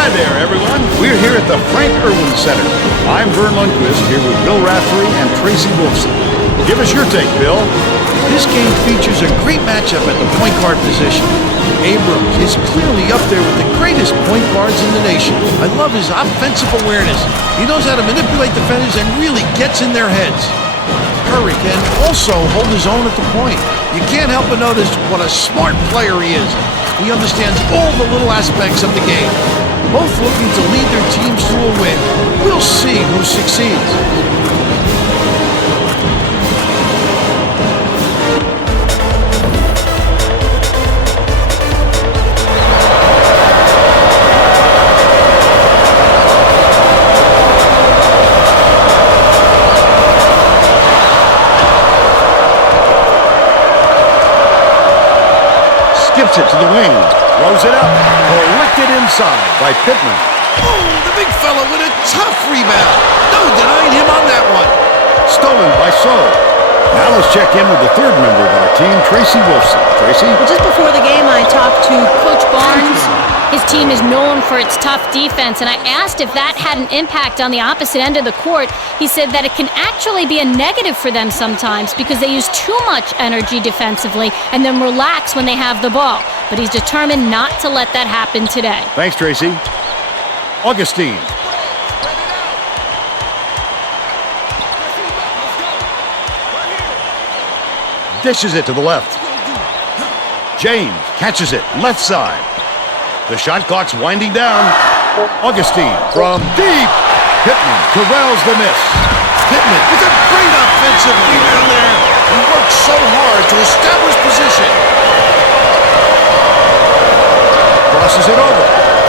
Hi there, everyone. We're here at the Frank Irwin Center. I'm Vern Lundquist, here with Bill Raftery and Tracy Wolfson. Give us your take, Bill. This game features a great matchup at the point guard position. Abrams is clearly up there with the greatest point guards in the nation. I love his offensive awareness. He knows how to manipulate defenders and really gets in their heads. Curry can also hold his own at the point. You can't help but notice what a smart player he is. He understands all the little aspects of the game. Both looking to lead their teams to a win. We'll see who succeeds. Skips it to the wing. Throws it up. Collected inside by Pittman. Oh, the big fella with a tough rebound. No denying him on that one. Stolen by So. Now let's check in with the third member of our team, Tracy Wolfson. Tracy? Well, just before the game, I talked to Coach Barnes. His team is known for its tough defense, and I asked if that had an impact on the opposite end of the court. He said that it can actually be a negative for them sometimes because they use too much energy defensively and then relax when they have the ball. But he's determined not to let that happen today. Thanks, Tracy. Augustine. Dishes it to the left. James catches it, left side. The shot clock's winding down. Augustine from deep. Pittman corrals the miss. Pittman with a great offensive rebound there. He worked so hard to establish position. Crosses it over.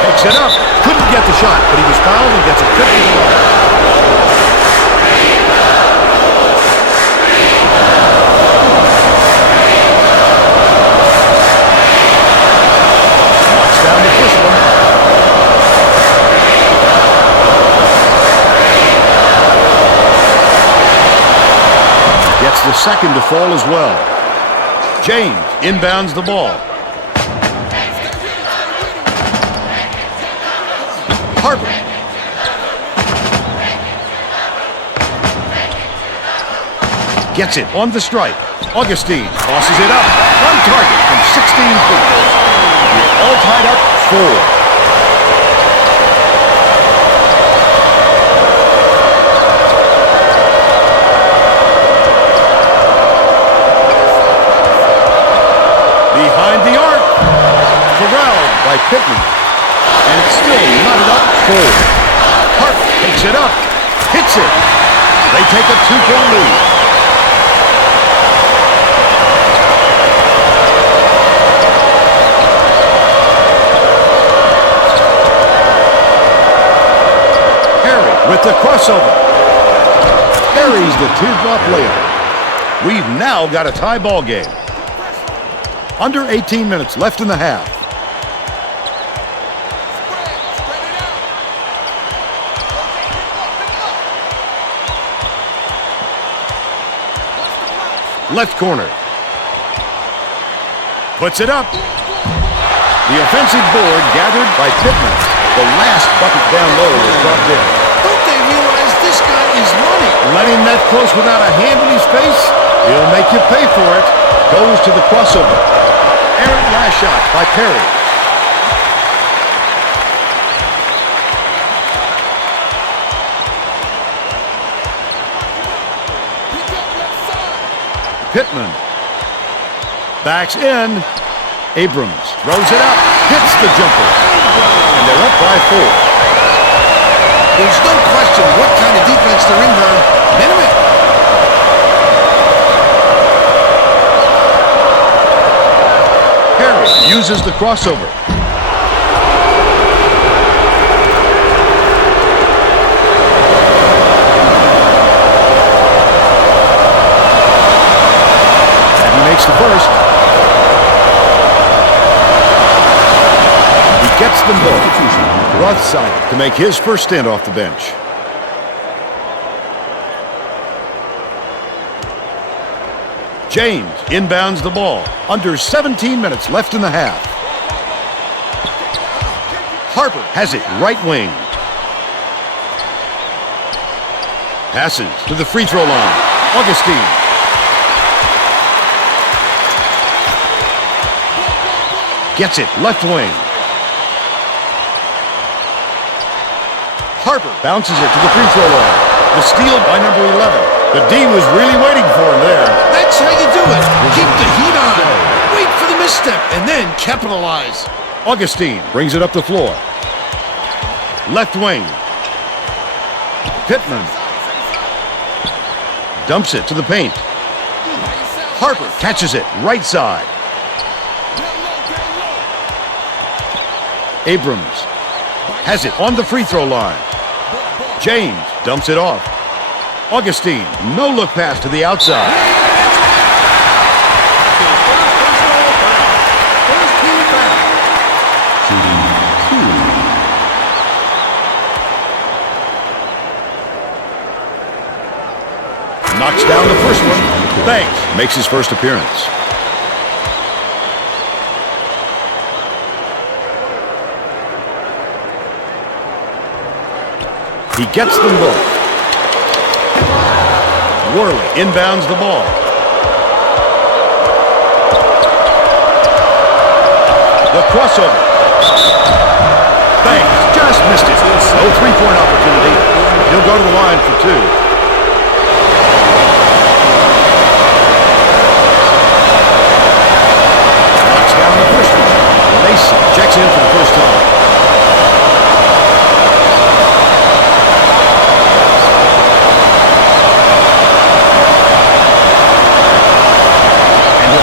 Takes it up. Couldn't get the shot, but he was fouled and gets a 50 shot. Down the first one. Gets the second to fall as well. James inbounds the ball. Harper. Gets it on the stripe. Augustine tosses it up. On target from 16 feet. All tied up 4. Behind the arc. Corralled by Pittman. And it's still knotted up 4. Hart takes it up. Hits it. They take a 2-point lead. With the crossover. Buries the teardrop layup. We've now got a tie ball game. Under 18 minutes left in the half. Left corner. Puts it up. The offensive board gathered by Pittman. The last bucket down low was dropped in. Don't they realize this guy is running? Let him that close without a hand in his face. He'll make you pay for it. Goes to the crossover. Errant last shot by Perry. Pittman. Backs in. Abrams throws it up. Hits the jumper. And they're up by 4. There's no question what kind of defense they're in, Vern. Minimum. Perry uses the crossover. And he makes the first. He gets them both. Rothschild to make his first stint off the bench. James inbounds the ball. Under 17 minutes left in the half. Harper has it right wing. Passes to the free throw line. Augustine. Gets it left wing. Harper bounces it to the free throw line. The steal by number 11. The D was really waiting for him there. That's how you do it. Keep the heat on. Wait for the misstep and then capitalize. Augustine brings it up the floor. Left wing. Pittman dumps it to the paint. Harper catches it right side. Abrams has it on the free throw line. James dumps it off. Augustine, no look pass to the outside. Knocks down the first one. Banks makes his first appearance. He gets them both. Worley inbounds the ball. The crossover. Banks just missed it. No three-point opportunity. He'll go to the line for two. Knocks down the first one. Mason checks in for the first time.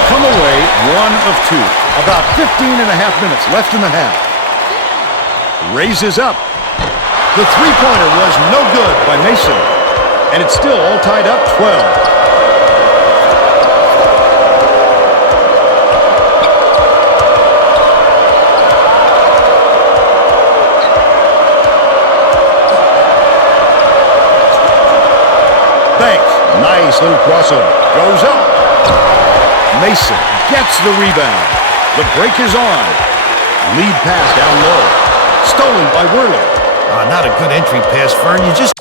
Come away 1 of 2. About 15 and a half minutes left in the half. Raises up. The three-pointer was no good by Mason. And it's still all tied up 12. Banks, nice little crossover. Goes up. Mason gets the rebound. The break is on. Lead pass down low. Stolen by Worley. Not a good entry pass, Fern. You just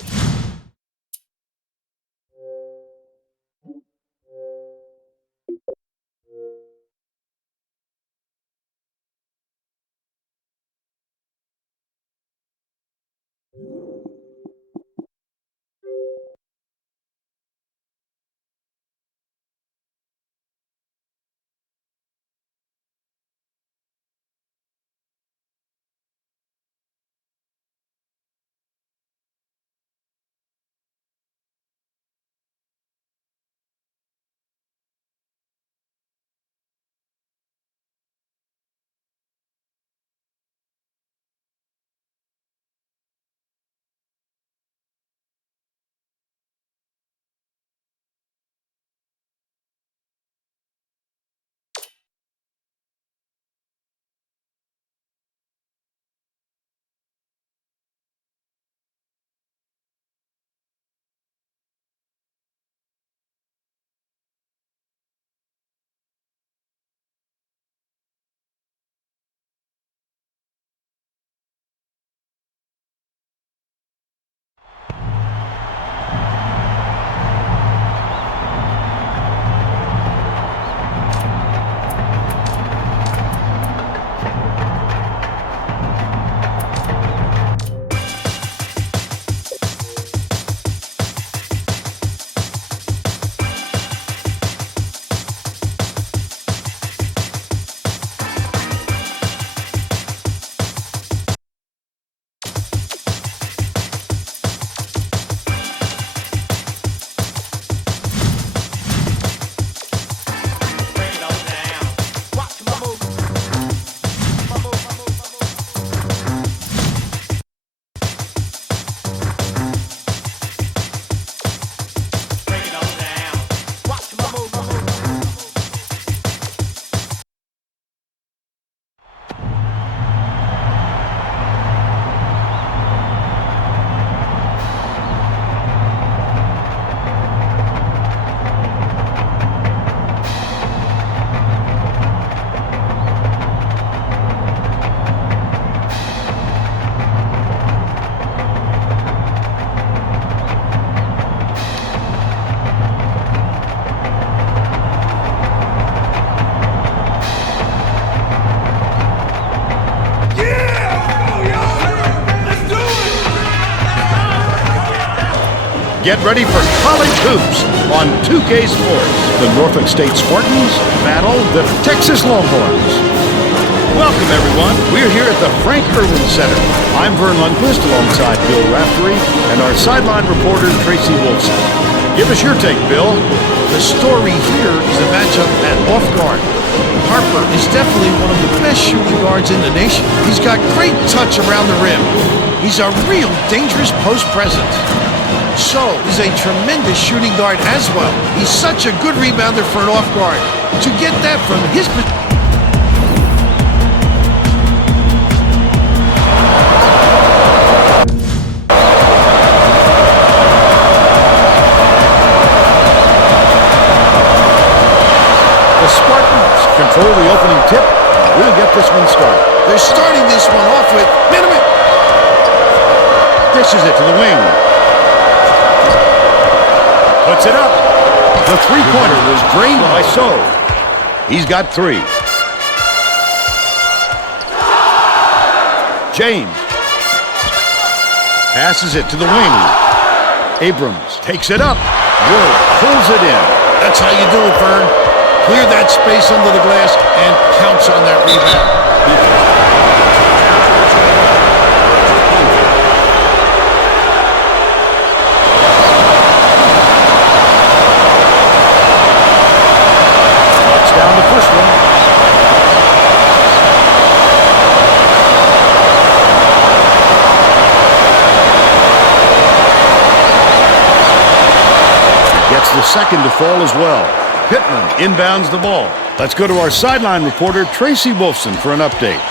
Get ready for college hoops on 2K Sports. The Norfolk State Spartans battle the Texas Longhorns. Welcome, everyone. We're here at the Frank Irwin Center. I'm Vern Lundquist alongside Bill Raftery and our sideline reporter, Tracy Wolfson. Give us your take, Bill. The story here is a matchup at off guard. Harper is definitely one of the best shooting guards in the nation. He's got great touch around the rim. He's a real dangerous post presence. So is a tremendous shooting guard as well. He's such a good rebounder for an off guard. To get that from his The Spartans control the opening tip. We'll get this one started. They're starting this one off with minimum. Dishes it to the wing. Puts it up. The three-pointer was drained by So. He's got 3. James passes it to the wing. Abrams takes it up. Wood pulls it in. That's how you do it, Vern. Clear that space under the glass and pounce on that rebound. Down the first one. Gets the second to fall as well. Pittman inbounds the ball. Let's go to our sideline reporter, Tracy Wolfson, for an update.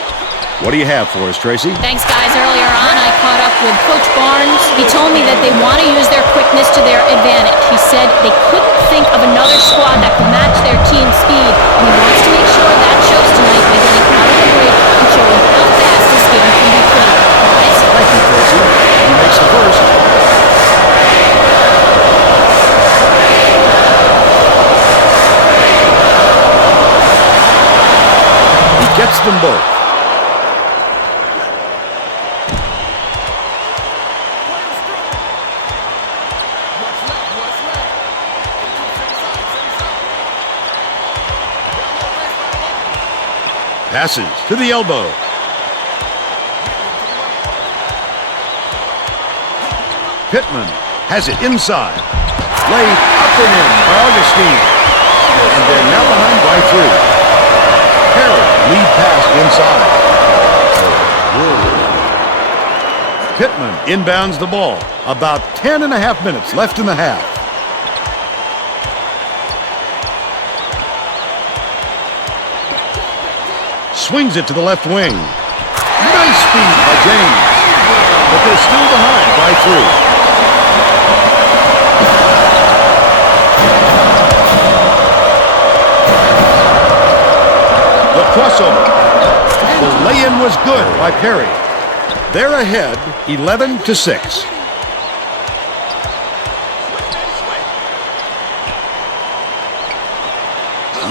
What do you have for us, Tracy? Thanks, guys. Earlier on, I caught up with Coach Barnes. He told me that they want to use their quickness to their advantage. He said they couldn't think of another squad that could match their team's speed, and he wants to make sure that shows tonight by getting out of the break and showing how fast this game can be played. Guys? Thank you, Tracy. He makes the first. He gets them both. Passes to the elbow. Pittman has it inside. Laid up and in by Augustine. And they're now behind by 3. Perry lead pass inside. Pittman inbounds the ball. About 10.5 minutes left in the half. Swings it to the left wing. Nice speed by James. But they're still behind by 3. The crossover. The lay-in was good by Perry. They're ahead 11-6.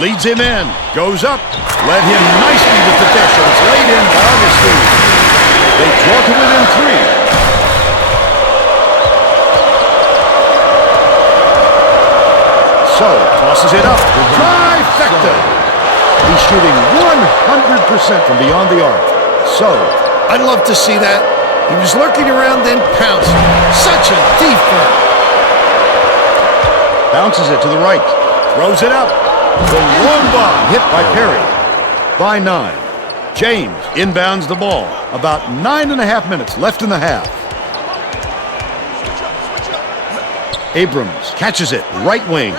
Leads him in. Goes up. Led him nicely with the dish. It's laid in by Augustine. They draw to within 3. So tosses it up. Trifecta. He's shooting 100% from beyond the arc. So I'd love to see that. He was lurking around, then pounced. Such a defense. Bounces it to the right. Throws it up. The long bomb hit by Perry. By 9. James inbounds the ball. About 9.5 minutes left in the half. Abrams catches it. Right wing.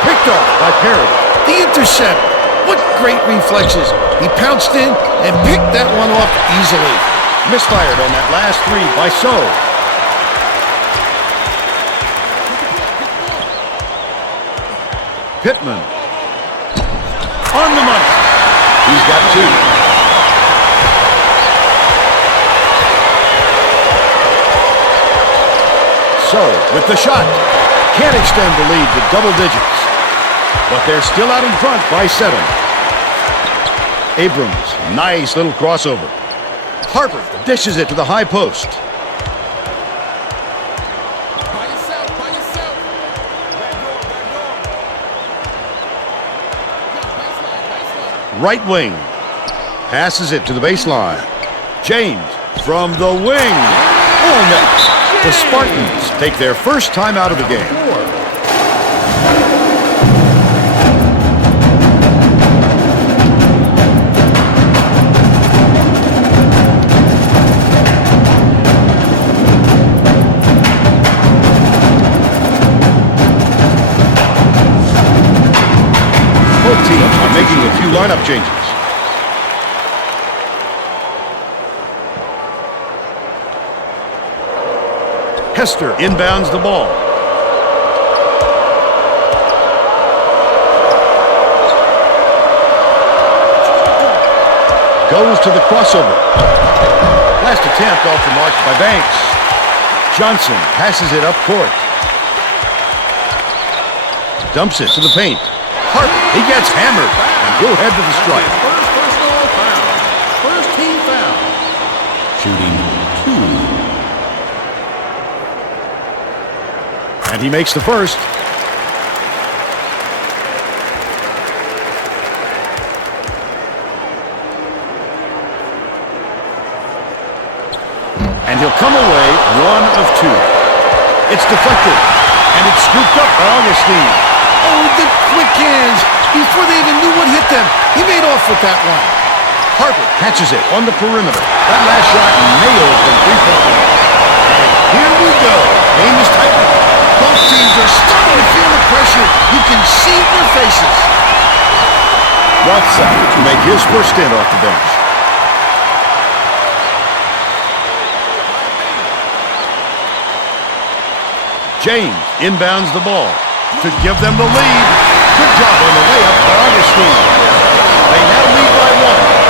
Picked off by Perry. The intercept. What great reflexes. He pounced in and picked that one off easily. Misfired on that last 3 by So. Pittman. On the money. He's got 2. So, with the shot. Can't extend the lead to double digits. But they're still out in front by 7. Abrams, nice little crossover. Harper dishes it to the high post. right wing. Passes it to the baseline. James from the wing. Oh, net. The Spartans take their first time out of the game. Both teams are making a few lineup changes. Hester inbounds the ball. Goes to the crossover. Last attempt off the mark by Banks. Johnson passes it up court. Dumps it to the paint. Harper, he gets hammered and will head to the strike. First team foul. Shooting 2. And he makes the first. And he'll come away 1 of 2. It's deflected. And it's scooped up by Augustine. Oh, the quick hands. Before they even knew what hit them, he made off with that one. Harper catches it on the perimeter. That last shot nails the three-point line. And here we go. Game is tightening. Both teams are starting to feel the pressure. You can see it in their faces. Rothschild to make his first stint off the bench. James inbounds the ball to give them the lead. Good job on the layup by Augustine. They now lead by 1.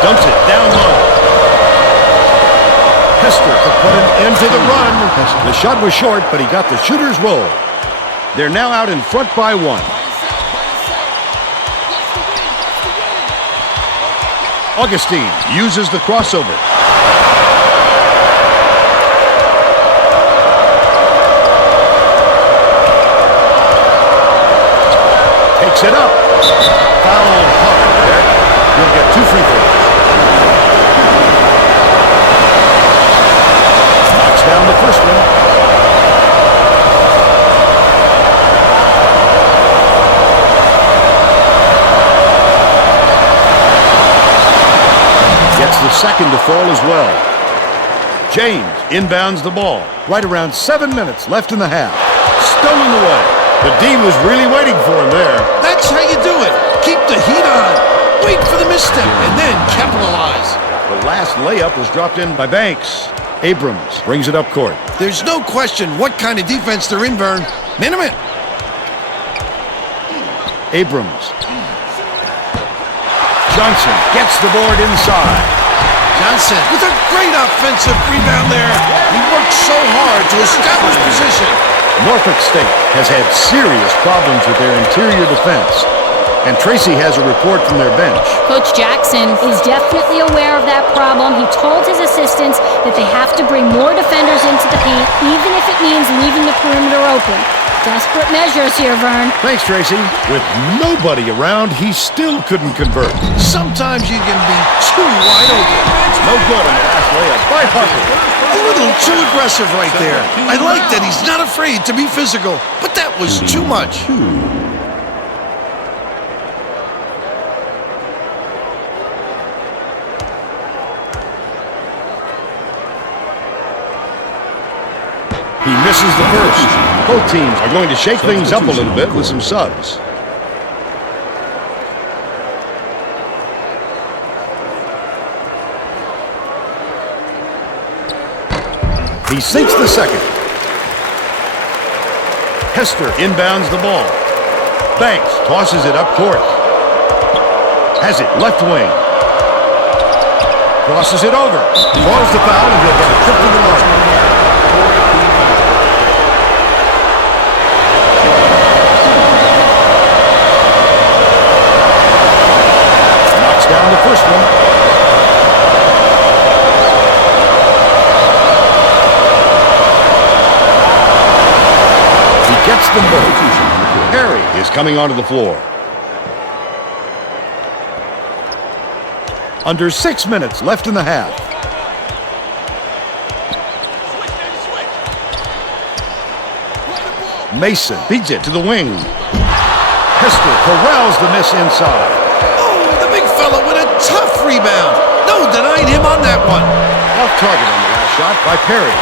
Dumps it down low. Hester to put an end to the run. The shot was short, but he got the shooter's roll. They're now out in front by 1. Augustine uses the crossover. Takes it up. Foul hard there. He'll get 2 free throws. Knocks down the first one. Gets the second to fall as well. James inbounds the ball. Right around 7 minutes left in the half. Stolen away. The D was really waiting for him there. That's how you do it. Keep the heat on. Wait for the misstep and then capitalize. The last layup was dropped in by Banks. Abrams brings it up court. There's no question what kind of defense they're in, Vern. Minute. Abrams. Johnson gets the board inside. Johnson with a great offensive rebound there. He worked so hard to establish position. Norfolk State has had serious problems with their interior defense. And Tracy has a report from their bench. Coach Jackson is definitely aware of that problem. He told his assistants that they have to bring more defenders into the paint, even if it means leaving the perimeter open. Desperate measures here, Vern. Thanks, Tracy. With nobody around, he still couldn't convert. Sometimes you can be too wide open. No good on the last layup by Harper. A little too aggressive right there. I like that he's not afraid to be physical, but that was too much. He misses the first. Both teams are going to shake things up a little bit with some subs. He sinks the second. Hester inbounds the ball. Banks tosses it up court. Has it left wing. Crosses it over. Draws the foul and he'll get a trip to the line. Down the first one. Gets them both. Perry is coming onto the floor. Under 6 minutes left in the half. Mason beats it to the wing. Pistol corrals the miss inside. Oh, the big fella with a tough rebound. No denying him on that one. Off target on the last shot by Perry.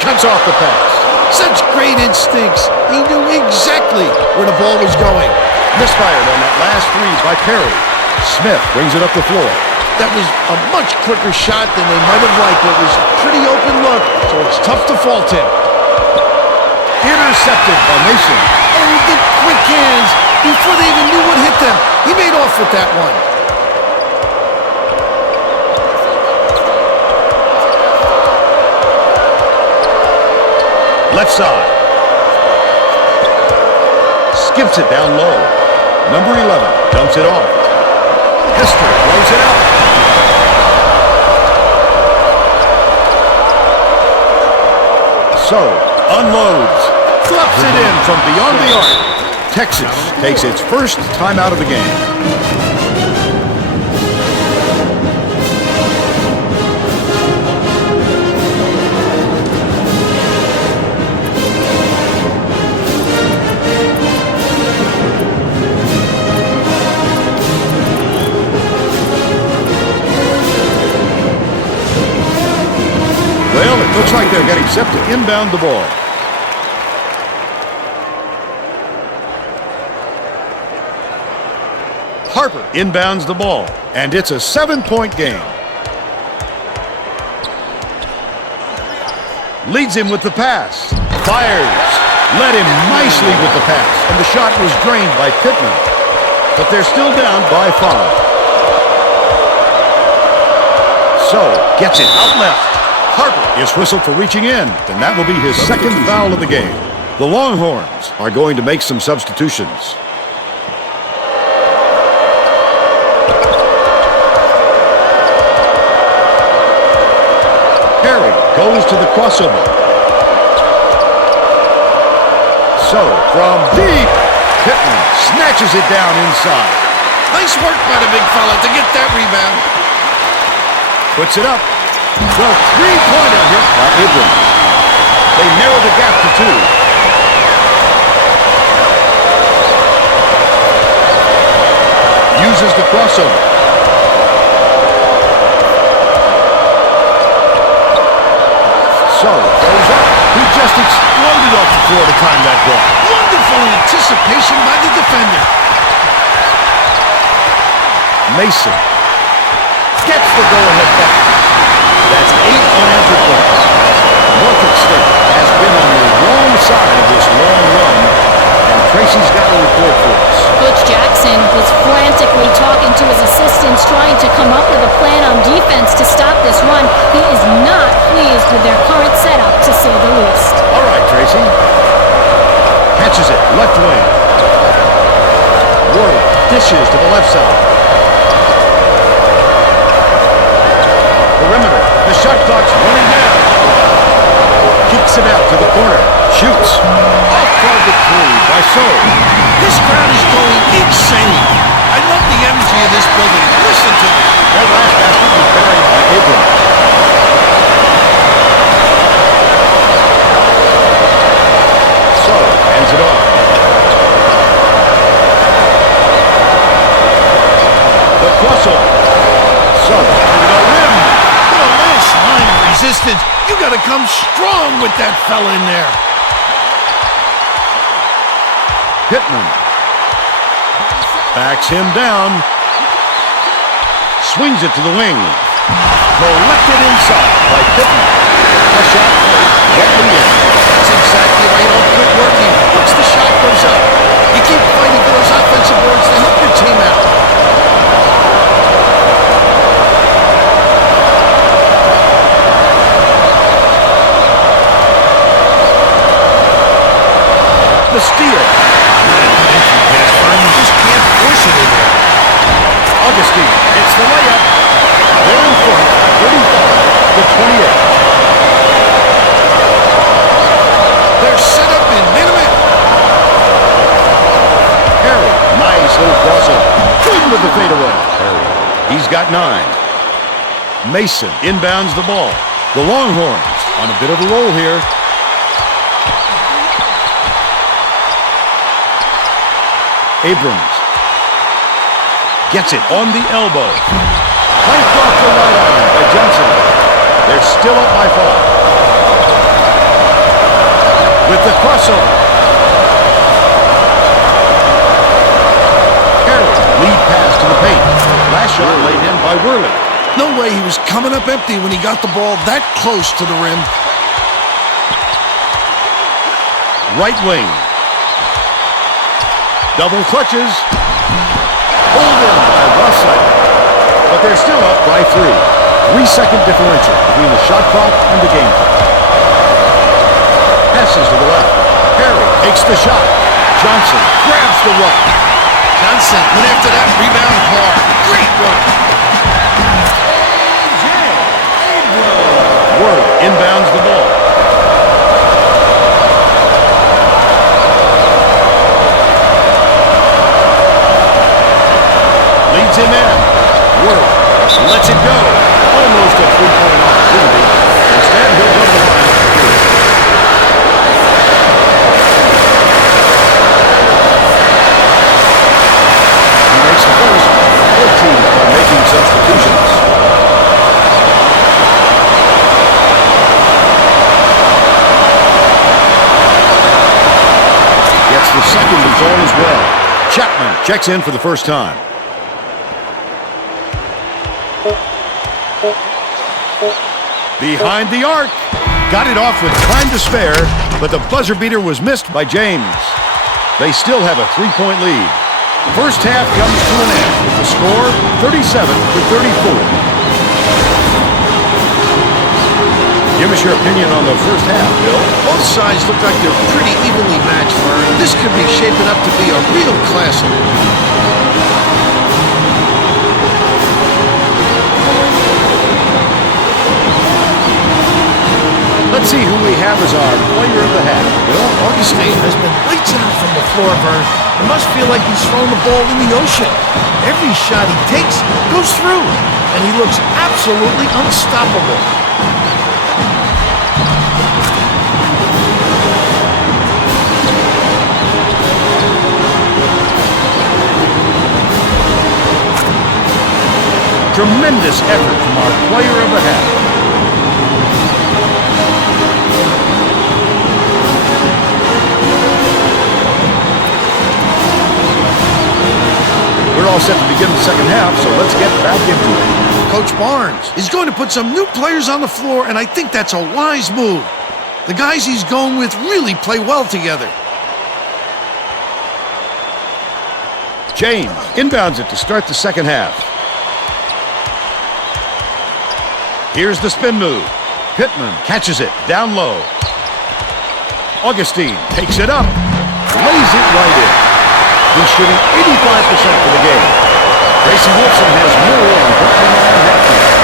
Cuts off the pass. Such great instincts. He knew exactly where the ball was going. Misfired on that last three by Perry. Smith brings it up the floor. That was a much quicker shot than they might have liked. It was a pretty open look, so it's tough to fault him. Intercepted by Mason. Oh, the quick hands. Before they even knew what hit them, he made off with that one. Left side. Skips it down low. Number 11 dumps it off. Hester throws it out. So, unloads. Flops it in from beyond the arc. Texas takes its first timeout of the game. Well, it looks like they're getting set to inbound the ball. Harper inbounds the ball, and it's a 7-point game. Leads him with the pass. Fires. Led him nicely with the pass, and the shot was drained by Pittman. But they're still down by 5. So, gets it out left. Harper is whistled for reaching in, and that will be his second foul of the game. The Longhorns are going to make some substitutions. Perry goes to the crossover. So, from deep, Pittman snatches it down inside. Nice work by the big fella to get that rebound. Puts it up. The three-pointer hit by Abrams. They narrow the gap to 2. Uses the crossover. So, goes up. He just exploded off the floor to time that ball. Wonderful anticipation by the defender. Mason gets the go-ahead bucket. That's 8 unanswered points. Norfolk State has been on the wrong side of this long run, and Tracy's got a report for us. Coach Jackson was frantically talking to his assistants, trying to come up with a plan on defense to stop this run. He is not pleased with their current setup, to say the least. All right, Tracy. Catches it, left wing. Ward dishes to the left side. Perimeter. The shot clock's running down. Kicks it out to the corner. Shoots. Off target 3 by So. This crowd is going insane. I love the energy of this building. Listen to them. That last basket was buried by Abrams. So ends it off. The crossover. So to the rim. The last line of resistance. You got to come strong with that fella in there. Pittman backs him down. Swings it to the wing. Collected inside by Pittman. A shot gently in. That's exactly right. Don't quit working. Once the shot goes up, you keep fighting for those offensive boards to help your team out. The steal. You just can't force it in there. Augustine hits the layup. They're in front, 35 at 9. Mason inbounds the ball. The Longhorns on a bit of a roll here. Abrams gets it on the elbow. Planked off the right arm by Johnson. They're still up by 5. With the crossover. Carey, lead pass to the paint. Last shot laid in by Worley. No way he was coming up empty when he got the ball that close to the rim. Right wing. Double clutches. Hold in by Russell. But they're still up by 3. 3-second differential between the shot clock and the game clock. Passes to the left. Perry takes the shot. Johnson grabs the rock. Johnson went after that rebound hard. Great work. Word inbounds the ball. Leads him in. Word lets it go. Almost a 3-point opportunity. Instead, he'll go to the line for 3. He makes the first. Both teams are making substitutions. Gets the second to fall as well. Chapman checks in for the first time. Behind the arc. Got it off with time to spare, but the buzzer beater was missed by James. They still have a 3-point lead. First half comes to an end with the score 37-34. Give us your opinion on the first half, Bill. Both sides look like they're pretty evenly matched, Vern. This could be shaping up to be a real classic. Let's see who we have as our player of the half. Bill, Augustine has been lights out from the floor, Vern. It must feel like he's throwing the ball in the ocean. Every shot he takes goes through, and he looks absolutely unstoppable. Tremendous effort from our player of the half. We're all set to begin the second half, so let's get back into it. Coach Barnes is going to put some new players on the floor, and I think that's a wise move. The guys he's going with really play well together. James inbounds it to start the second half. Here's the spin move. Pittman catches it down low. Augustine takes it up. Lays it right in. He's shooting 85% for the game. Tracy Wilson has more on Brooklyn on halftime.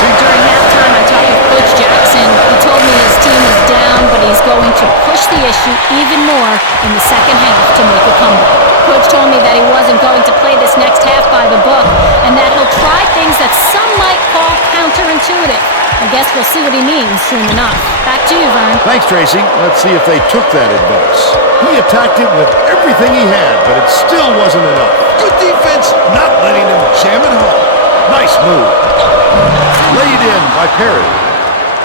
During halftime, I talked with Coach Jackson. He told me his team is down, but he's going to push the issue even more in the second half to make a comeback. Coach told me that he wasn't going to play this next half by the book, and that he'll try things that some might call counterintuitive. I guess we'll see what he means soon enough. Back to you, Vern. Thanks, Tracy. Let's see if they took that advice. He attacked it with everything he had, but it still wasn't enough. Good defense, not letting him jam it home. Nice move. Laid in by Perry.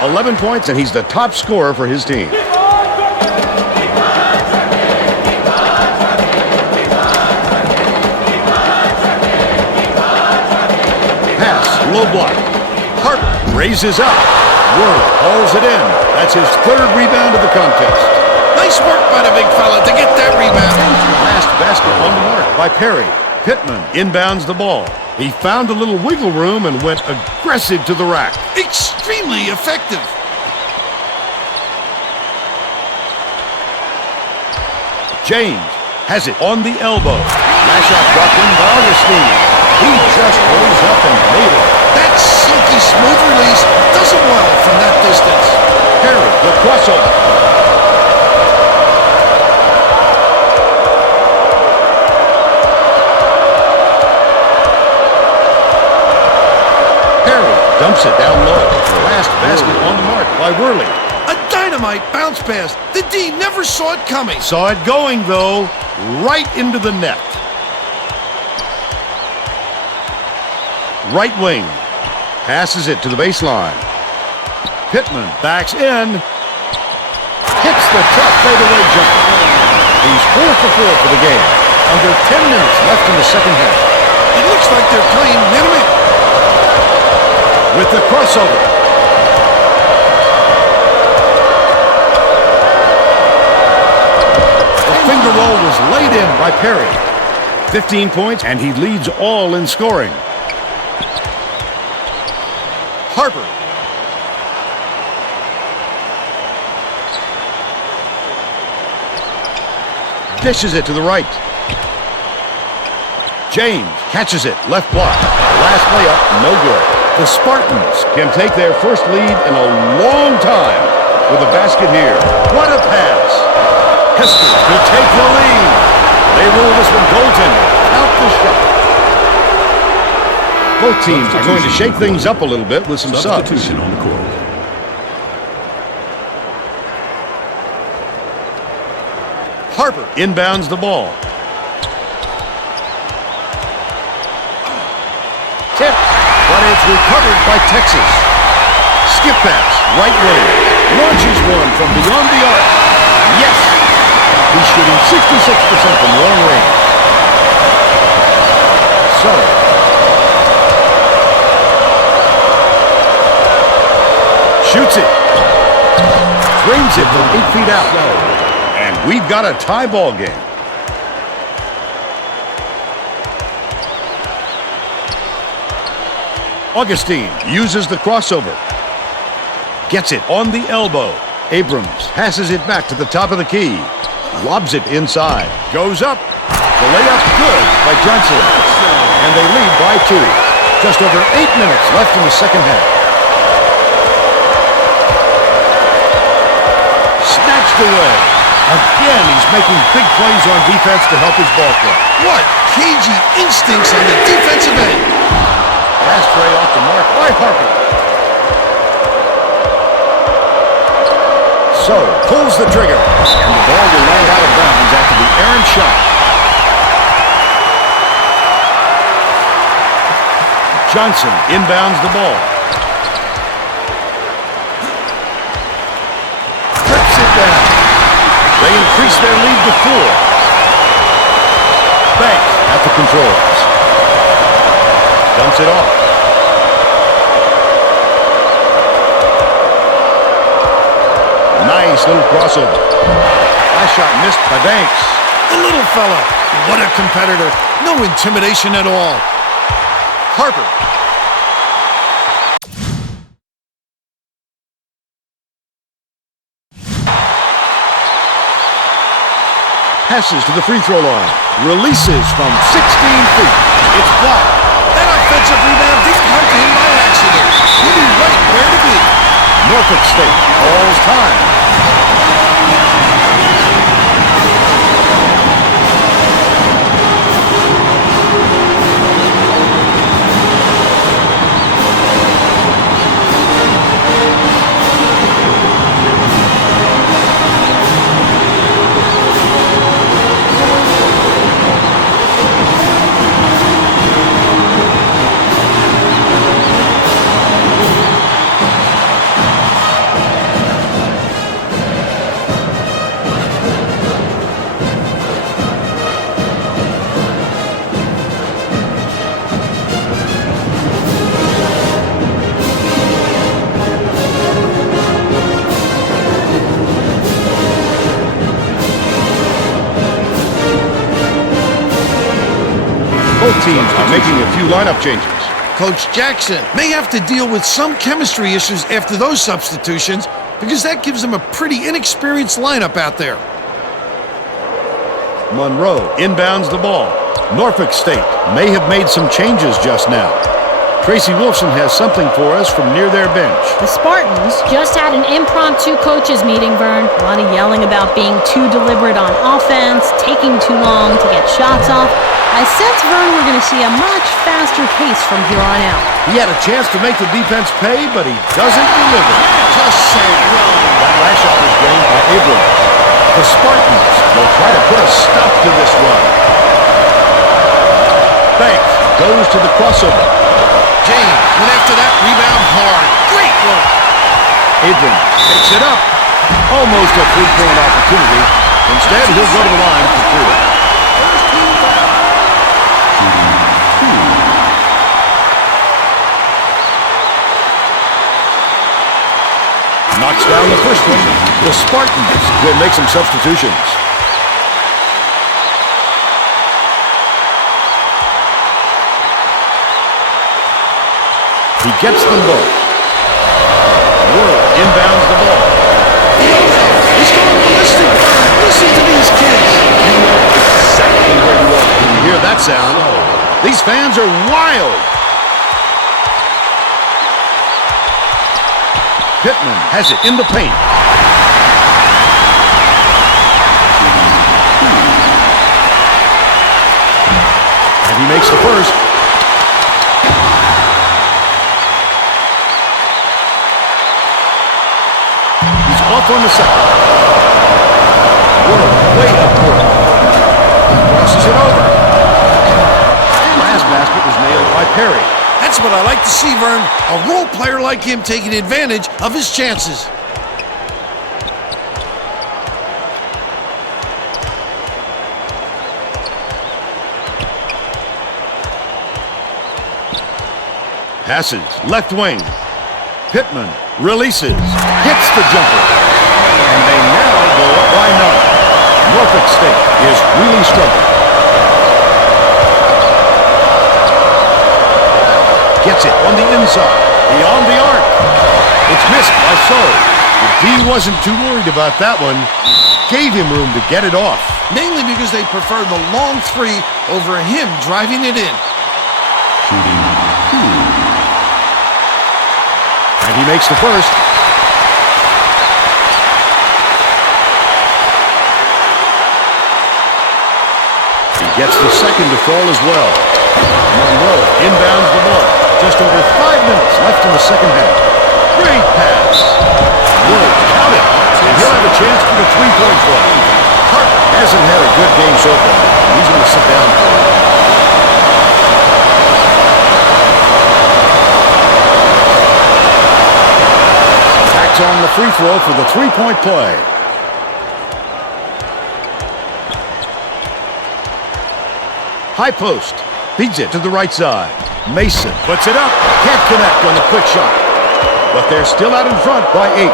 11 points, and he's the top scorer for his team. Pass, low block. Hart raises up. Word hauls it in. That's his third rebound of the contest. Nice work by the big fella to get that rebound. Last basket on the mark by Perry. Pittman inbounds the ball. He found a little wiggle room and went aggressive to the rack. Extremely effective. James has it on the elbow. Last shot dropped in by Augustine. He just rose up and made it. That silky smooth release does it well from that distance. Perry, the crossover. Gets it down low. Last basket on the mark by Worley. A dynamite bounce pass. The D never saw it coming. Saw it going, though, right into the net. Right wing. Passes it to the baseline. Pittman backs in. Hits the tough fadeaway jumper. He's 4 for 4 for the game. Under 10 minutes left in the second half. It looks like they're playing minute. With the crossover. The finger roll was laid in by Perry. 15 points, and he leads all in scoring. Harper. Dishes it to the right. James catches it, left block. Last layup, no good. The Spartans can take their first lead in a long time with a basket here. What a pass. Hester to take the lead. They rule this one goaltender. Count the shot. Both teams are going to shake things up a little bit with some substitution on the court. Harper inbounds the ball. Tip, but it's recovered by Texas. Skip pass, right wing. Launches one from beyond the arc. Yes! He's shooting 66% from long range. So, shoots it. Frames it from 8 feet out. And we've got a tie ball game. Augustine uses the crossover. Gets it on the elbow. Abrams passes it back to the top of the key. Lobs it inside. Goes up. The layup good by Johnson. And they lead by 2. Just over 8 minutes left in the second half. Snatched away. Again, he's making big plays on defense to help his ball club. What cagey instincts on the defensive end. Pass tray off the mark by Harper. So, pulls the trigger. And the ball will land out of bounds after the errant shot. Johnson inbounds the ball. Trips it down. They increase their lead to 4. Banks at the controls. Dumps it off. Nice little crossover. Last shot missed by Banks. The little fella. What a competitor. No intimidation at all. Harper. Passes to the free throw line. Releases from 16 feet. It's blocked. That offensive rebound didn't come to him by accident. He knew right where to be. Norfolk State calls time. Both teams are making a few lineup changes. Coach Jackson may have to deal with some chemistry issues after those substitutions because that gives him a pretty inexperienced lineup out there. Monroe inbounds the ball. Norfolk State may have made some changes just now. Tracy Wolfson has something for us from near their bench. The Spartans just had an impromptu coaches meeting, Vern. A lot of yelling about being too deliberate on offense, taking too long to get shots off. I sense, Vern, we're going to see a much faster pace from here on out. He had a chance to make the defense pay, but he doesn't deliver. Just saying. That last shot was drained by Abrams. The Spartans will try to put a stop to this run. Banks goes to the crossover. James went after that rebound hard. Great work. Abrams picks it up. Almost a three-point opportunity. Instead, he'll go to the line for two. Knocks down the first one. The Spartans will make some substitutions. He gets them both. World inbounds the ball. He's going ballistic. Listen to these kids. You know exactly where you are when you hear that sound. These fans are wild. Pittman has it in the paint. And he makes the first. He's off on the second. World way up court. He crosses it over. Last basket was nailed by Perry. That's what I like to see, Vern. A role player like him taking advantage of his chances. Passes, left wing. Pittman releases, hits the jumper. And they now go up by 9. Norfolk State is really struggling. Gets it on the inside, beyond the arc. It's missed by So. The D wasn't too worried about that one. Gave him room to get it off. Mainly because they prefer the long three over him driving it in. And he makes the first. He gets the second to fall as well. Monroe inbounds the ball. Just over 5 minutes left in the second half. Great pass. Woods, count it. And he'll have a chance for the three-point play. Harper hasn't had a good game so far. He's going to sit down for it. Backs on the free throw for the three-point play. High post. Feeds it to the right side. Mason puts it up. Can't connect on the quick shot. But they're still out in front by 8.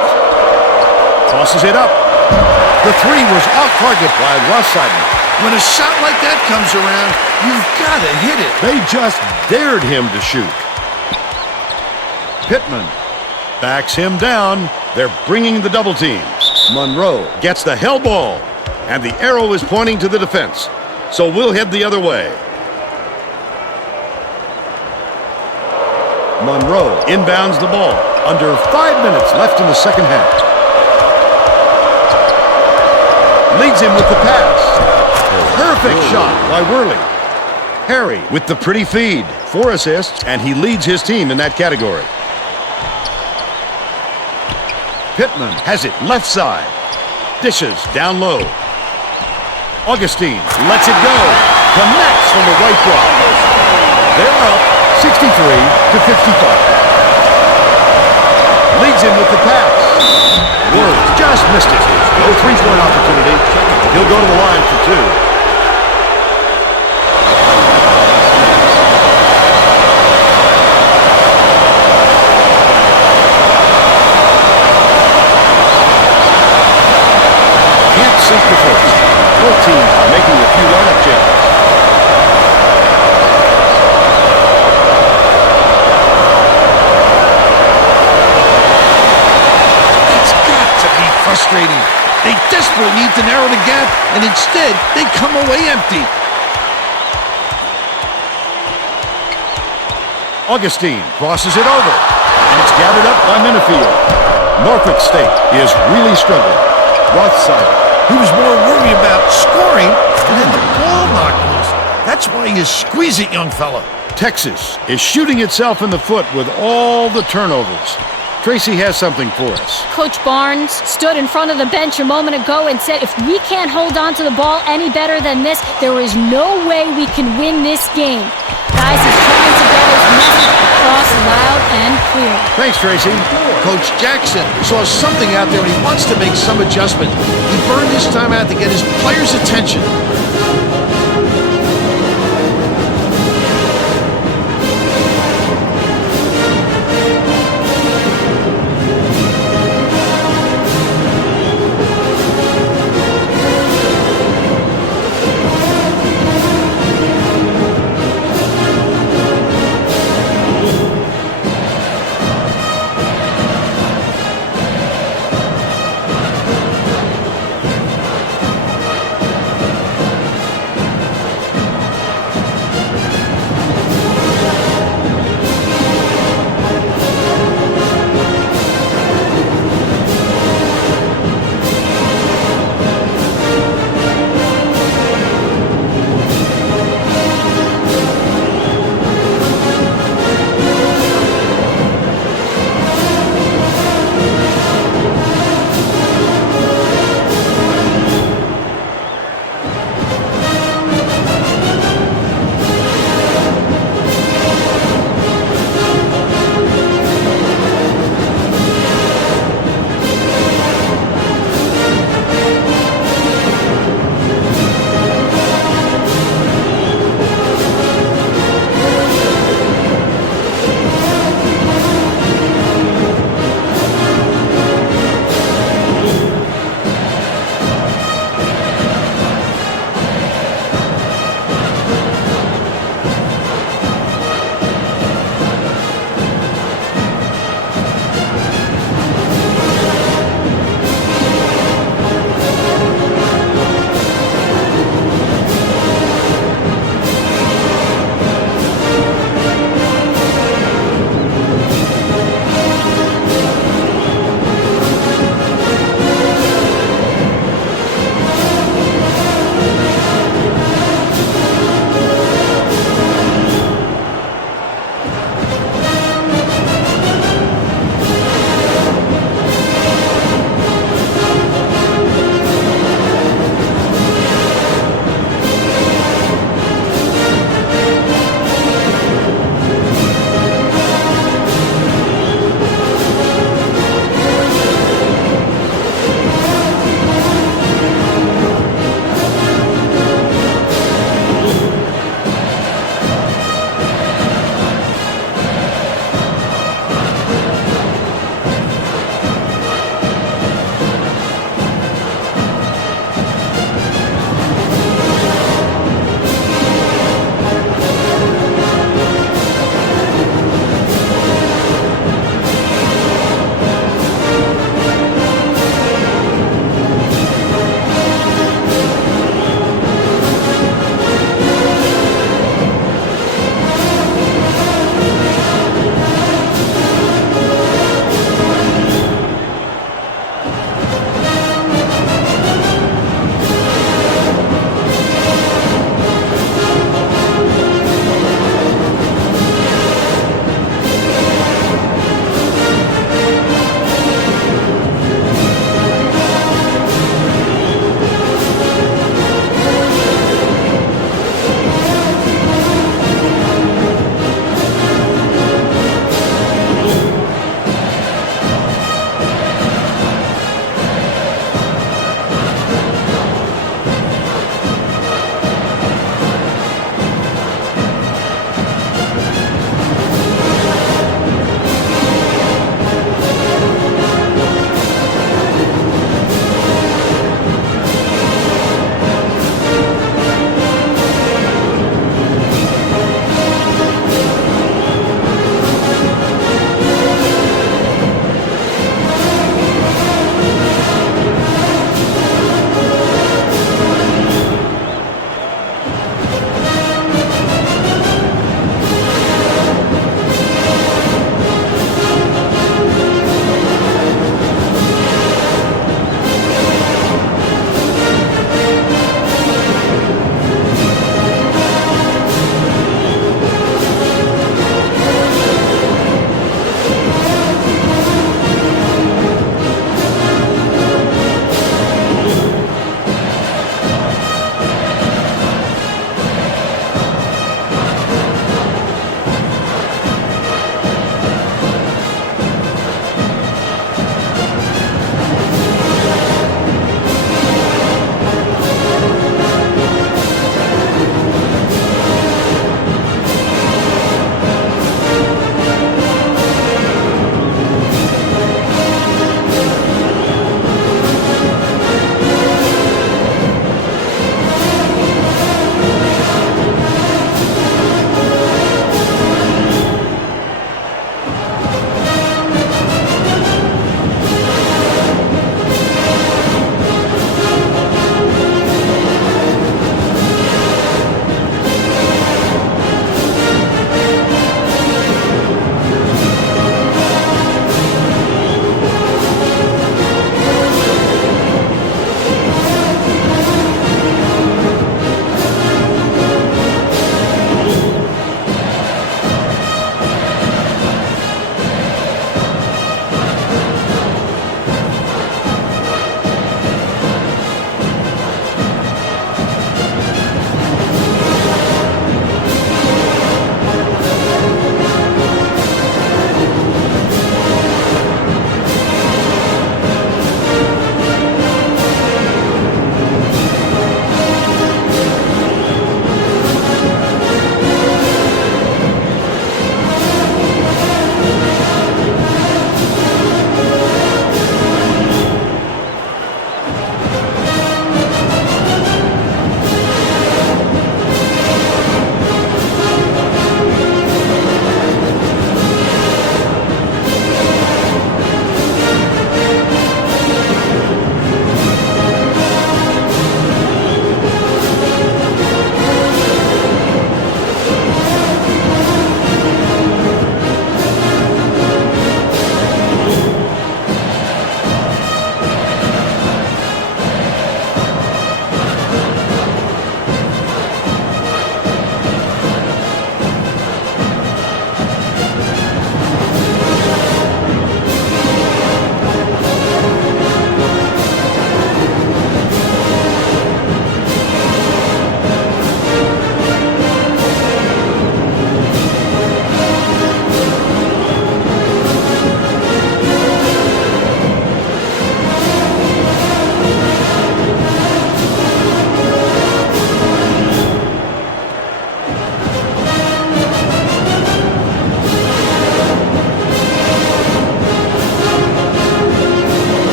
Tosses it up. The three was off target by Rothstein. When a shot like that comes around, you've got to hit it. They just dared him to shoot. Pittman backs him down. They're bringing the double team. Monroe gets the hell ball. And the arrow is pointing to the defense. So we'll head the other way. Monroe inbounds the ball. Under 5 minutes left in the second half. Leads him with the pass. Perfect shot by Worley. Harry with the pretty feed. 4 assists, and he leads his team in that category. Pittman has it left side. Dishes down low. Augustine lets it go. Connects from the right block. They're up 63 to 55. Leads him with the pass. Words just missed it. No three-point opportunity. He'll go to the line for 2. Can't sink the first. Both teams are making a few lineup changes. Frustrating. They desperately need to narrow the gap, and instead, they come away empty. Augustine crosses it over, and it's gathered up by Minifield. Norfolk State is really struggling. Rothstein, he was more worried about scoring and then the ball knocked loose. That's why you squeeze it, young fella. Texas is shooting itself in the foot with all the turnovers. Tracy has something for us. Coach Barnes stood in front of the bench a moment ago and said, if we can't hold on to the ball any better than this, there is no way we can win this game. Guys, he's trying to get his message across loud and clear. Thanks, Tracy. Coach Jackson saw something out there and he wants to make some adjustment. He burned his time out to get his players' attention.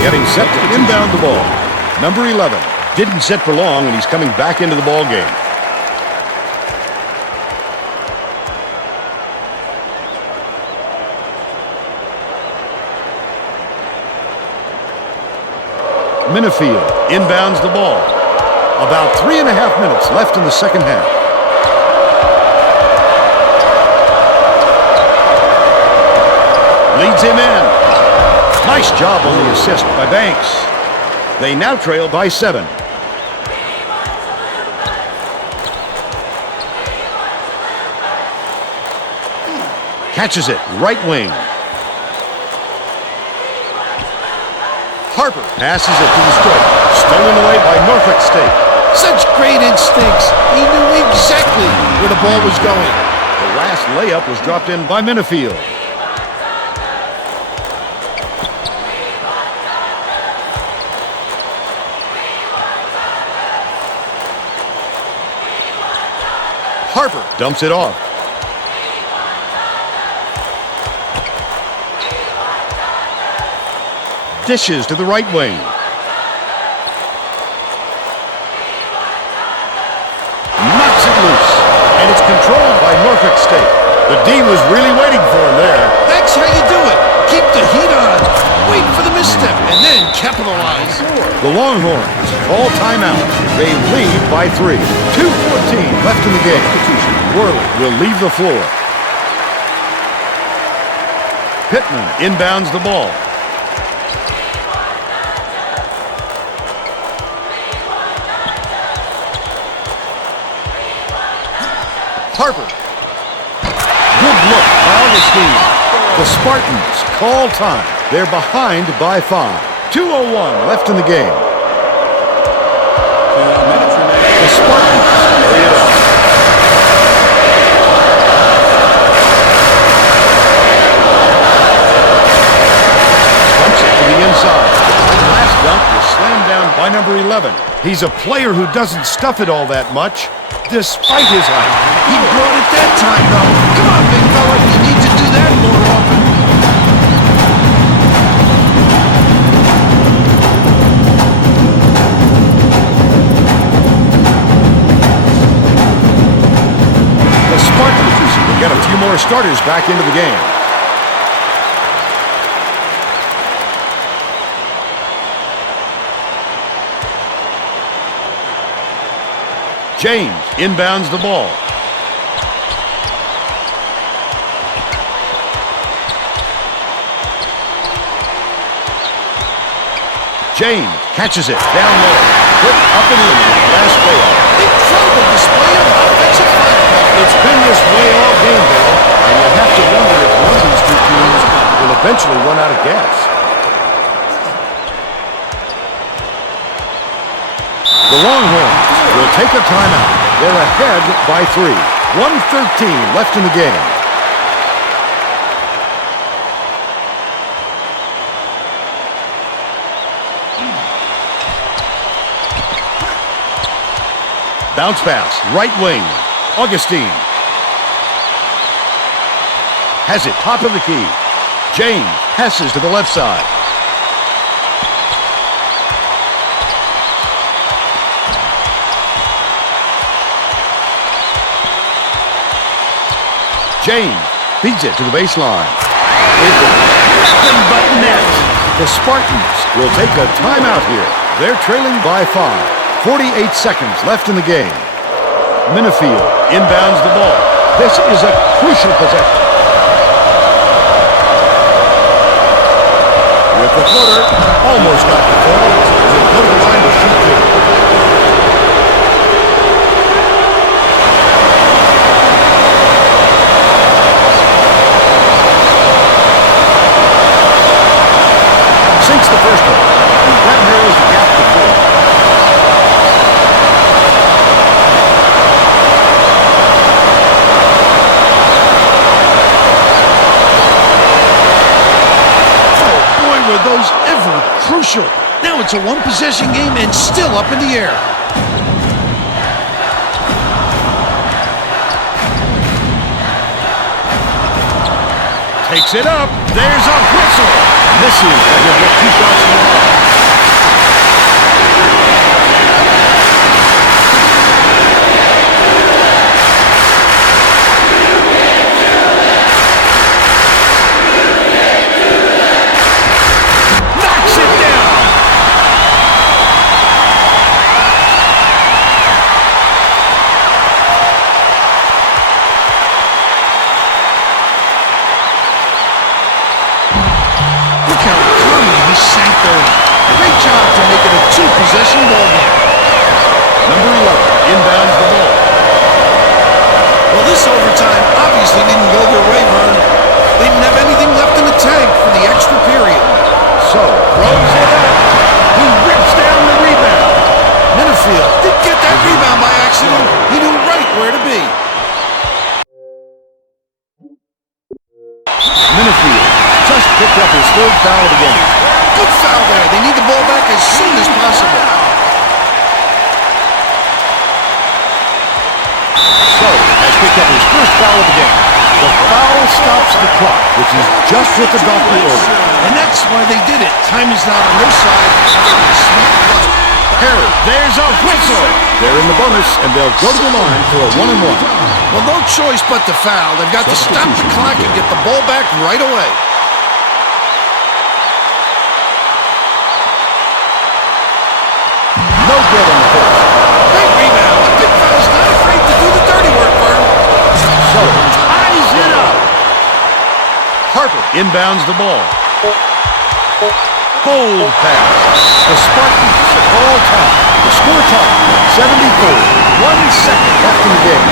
getting set to inbound the ball. Number 11 didn't sit for long, and he's coming back into the ball game. Minifield inbounds the ball. About 3.5 minutes left in the second half. Leads him in. Nice job on the assist by Banks. They now trail by 7. Catches it, right wing. Harper passes it to the stripe. Stolen away by Norfolk State. Such great instincts. He knew exactly where the ball was going. The last layup was dropped in by Minifield. Harper dumps it off. Dishes to the right wing. Knocks it loose. And it's controlled by Norfolk State. The D was really waiting for him there. That's how you do it. Keep the heat on. Wait for the misstep and then capitalize. The Longhorns call timeout. They lead by 3. 2:14 left in the game. Worley will leave the floor. Pittman inbounds the ball. Harper. Good look by Augustine. The Spartans call time. They're behind by 5. 2:01 left in the game. The Spartans carry it up. Dumps it to the inside. The last dunk was slammed down by number 11. He's a player who doesn't stuff it all that much, despite his height. He brought it that time, though. Come on, big fella. You need to do that more often. The Spartans will get a few more starters back into the game. James inbounds the ball. James catches it down low. Put up and in the last layup. Incredible display of offensive firepower. It's been this way all game, Bill, and you have to wonder if one of these two teams will eventually run out of gas. The Longhorns will take a timeout. They're ahead by 3. 1:13 left in the game. Bounce pass, right wing. Augustine. Has it top of the key. James passes to the left side. James feeds it to the baseline. Nothing but net. The Spartans will take a timeout here. They're trailing by 5. 48 seconds left in the game. Minifield inbounds the ball. This is a crucial possession. With the floater, almost got the ball. He'll go to the line to shoot two. Sinks the first one, and that narrows the gap to 4. Were those ever crucial? Now it's a one-possession game and still up in the air. Takes it up. There's a whistle. Misses, and he'll get 2 shots in a row. Great job to make it a 2-possession ball game. Number 11 inbounds the ball. Well, this overtime obviously didn't go their way, Vern. They didn't have anything left in the tank for the extra period. So, throws it up. He rips down the rebound. Minifield didn't get that rebound by accident. He knew right where to be. Minifield just picked up his 3rd foul of the game. Good foul there. They need the ball back as soon as possible. So, has picked up his 1st foul of the game. The foul stops the clock, which is just what the doctor ordered. And that's why they did it. Time is not on their side. Smart play. Harry, there's a whistle. They're in the bonus, and they'll go to the line for a 1-and-1. Well, no choice but to foul. They've got to stop the clock and get the ball back right away. No good on the first. Great rebound. The big fella's not afraid to do the dirty work, Vern. So, ties it up. Harper inbounds the ball. Hold pass. The Spartans all time. The score time, 74. 1 second left in the game.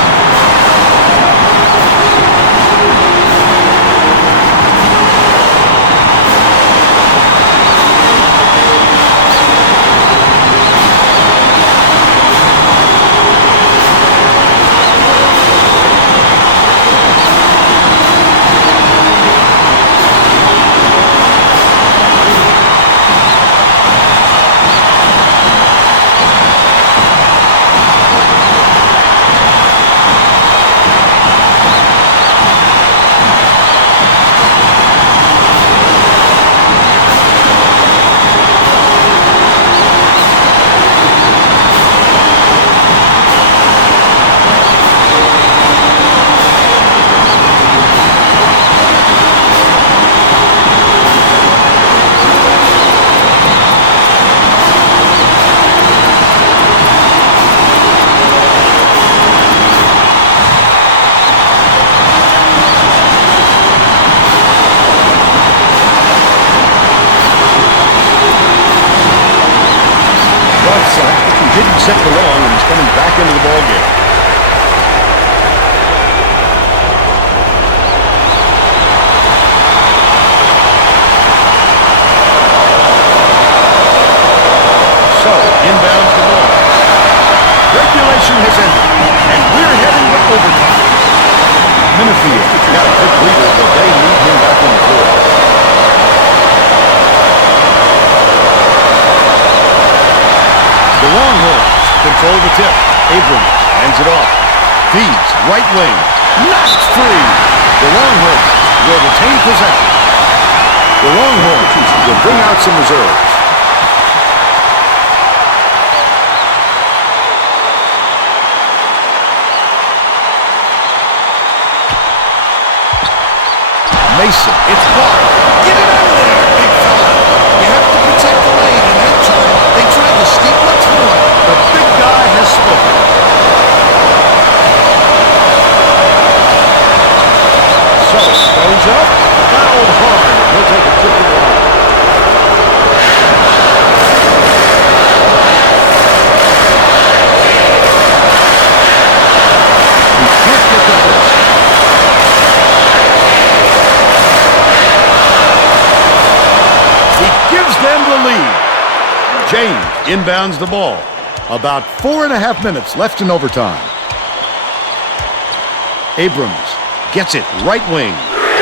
Didn't set for long, and he's coming back into the ball game. So, inbounds the ball. Regulation has ended, and we're heading to overtime. Minifield got a good breather, but they need him back on the floor. The Longhorns control the tip. Abrams hands it off. Feeds right wing. Knocked free. The Longhorns will retain possession. The Longhorns will bring out some reserves. Mason, it's blocked. Get it out of there, big fella. You have to protect the lane, and that time they tried to sneak one through it. The big guy has spoken. So, throws up, fouled hard. He'll take a trip to the line. He can't get the first. He gives them the lead. James inbounds the ball. About 4.5 minutes left in overtime. Abrams gets it right wing.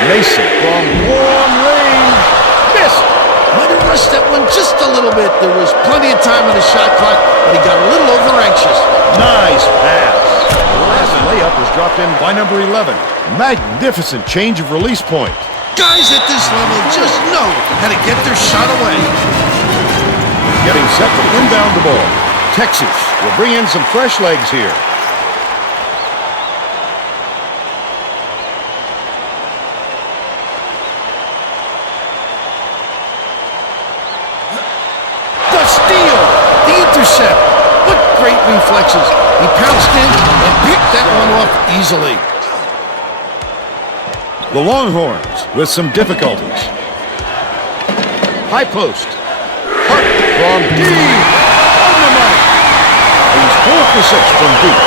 Mason from long range. Missed. Might have rushed that one just a little bit. There was plenty of time on the shot clock, but he got a little over-anxious. Nice pass. The last layup was dropped in by number 11. Magnificent change of release point. Guys at this level just know how to get their shot away. Getting set to inbound the ball. Texas will bring in some fresh legs here. The steal! The intercept! What great reflexes! He pounced in and picked that one off easily. The Longhorns with some difficulties. High post. Hart from deep. On the money. He's 4 for 6 from deep.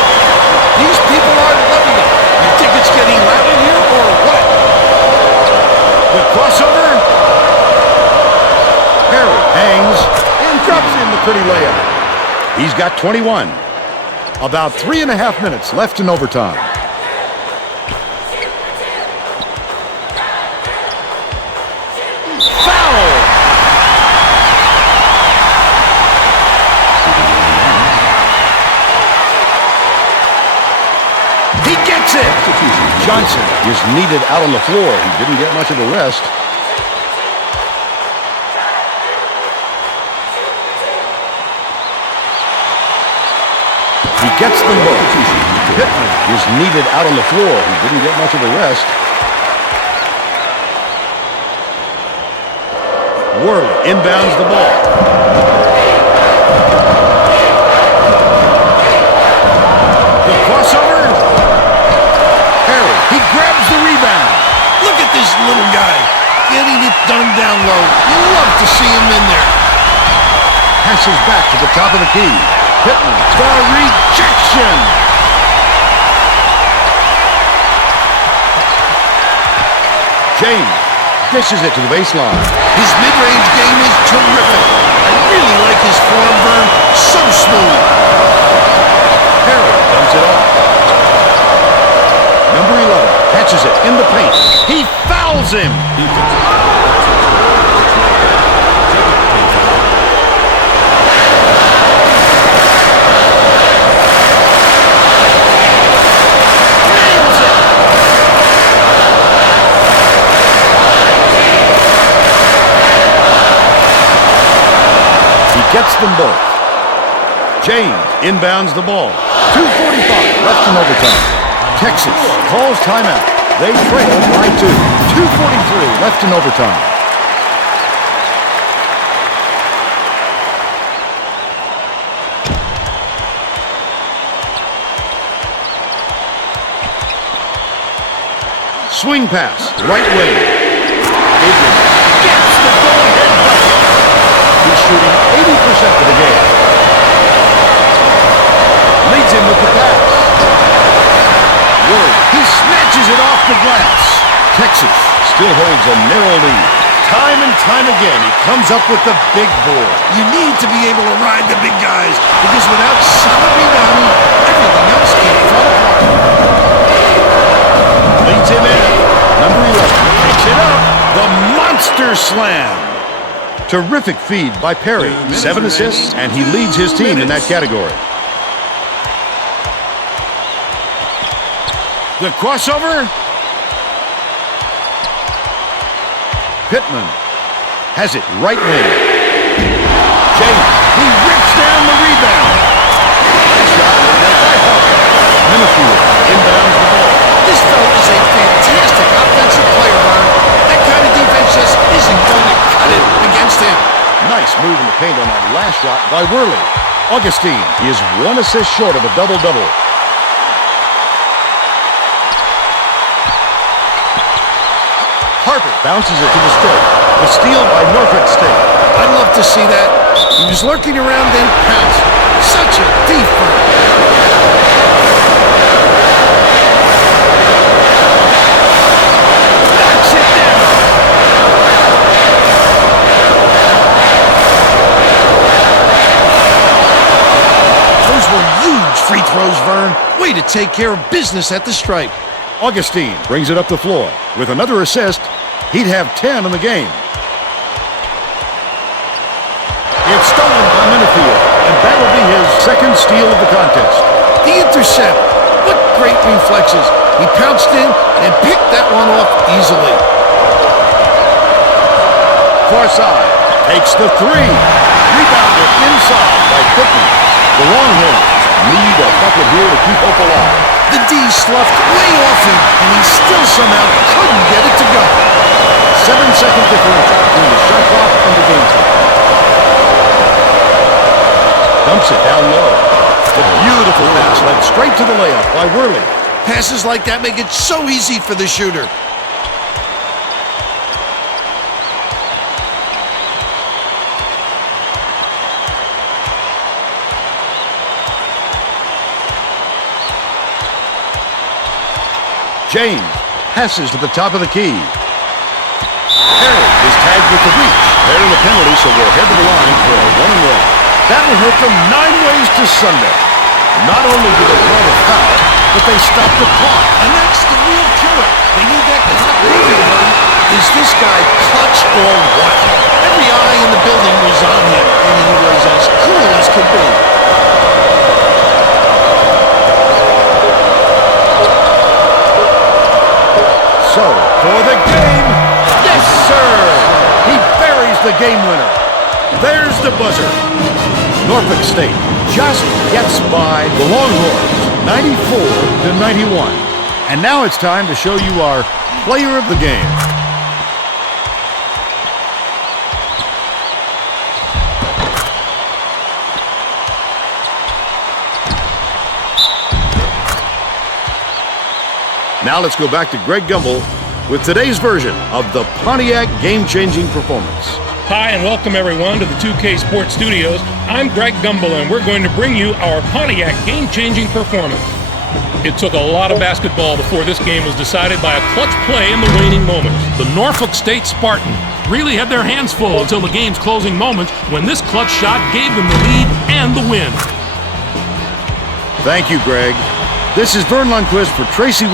These people are loving it. You think it's getting loud in here or what? The crossover. Harry hangs and drops in the pretty layup. He's got 21. About 3.5 minutes left in overtime. Johnson is needed out on the floor. He didn't get much of a rest. He gets them both. Pittman is needed out on the floor. He didn't get much of a rest. Worley inbounds the ball. The crossover. He grabs the rebound. Look at this little guy getting it done down low. You love to see him in there. Passes back to the top of the key. Pittman, the rejection. James dishes it to the baseline. His mid-range game is terrific. I really like his form, Vern. So smooth. Harry dumps it off. Number 11 catches it in the paint. He fouls him. Nails it. He gets them both. James inbounds the ball. 2:45 left in overtime. Texas calls timeout. They trail by 2. 2:43 left in overtime. Swing pass, right wing. Abrams gets the go-ahead bucket. He's shooting 80% of the game. Leads him with the pass. He snatches it off the glass. Texas still holds a narrow lead. Time and time again, he comes up with the big board. You need to be able to ride the big guys because without solid rebounding, everything else can fall apart. Leads him in. Number 11 picks it up. The monster slam. Terrific feed by Perry. 7 assists, and he leads his team in that category. The crossover. Pittman has it right wing. James, he rips down the rebound. Shot by Hawkins. Minifield inbounds the ball. This fellow is a fantastic offensive player, Vern. That kind of defense just isn't going to cut it against him. Nice move in the paint on that last shot by Worley. Augustine, he is 1 assist short of a double-double. Harper bounces it to the stroke. The steal by Norfolk State. I'd love to see that. He was lurking around, then pounced. Such a defense. Knocks it down. Those were huge free throws, Vern. Way to take care of business at the stripe. Augustine brings it up the floor. With another assist, he'd have 10 in the game. It's stolen by Minifield, and that will be his second steal of the contest. The intercept. What great reflexes. He pounced in and picked that one off easily. far side. Takes the three. Rebounded inside by Pittman. The Longhorns need a bucket here to keep hope alive. The D sloughed way off him, and he still somehow couldn't get it to go. 7-second differential between the shot clock and the game clock. Dumps it down low. The beautiful pass led straight to the layup by Worley. Passes like that make it so easy for the shooter. James passes to the top of the key. Harry is tagged with the reach. They're in the penalty, so we'll head to the line for a 1-and-1. That'll hurt them 9 ways to Sunday. Not only do they draw the foul, but they stop the clock. And that's the real killer. They need that clock moving on. Is this guy clutch or what? Every eye in the building was on him, and he was as cool as could be. So, for the game, yes, sir! He buries the game winner. There's the buzzer. Norfolk State just gets by the Longhorns, 94-91. And now it's time to show you our player of the game. Now let's go back to Greg Gumbel with today's version of the Pontiac game-changing performance. Hi, and welcome everyone to the 2K Sports Studios. I'm Greg Gumbel, and we're going to bring you our Pontiac game-changing performance. It took a lot of basketball before this game was decided by a clutch play in the waning moments. The Norfolk State Spartans really had their hands full until the game's closing moments when this clutch shot gave them the lead and the win. Thank you, Greg. This is Vern Lundquist for Tracy.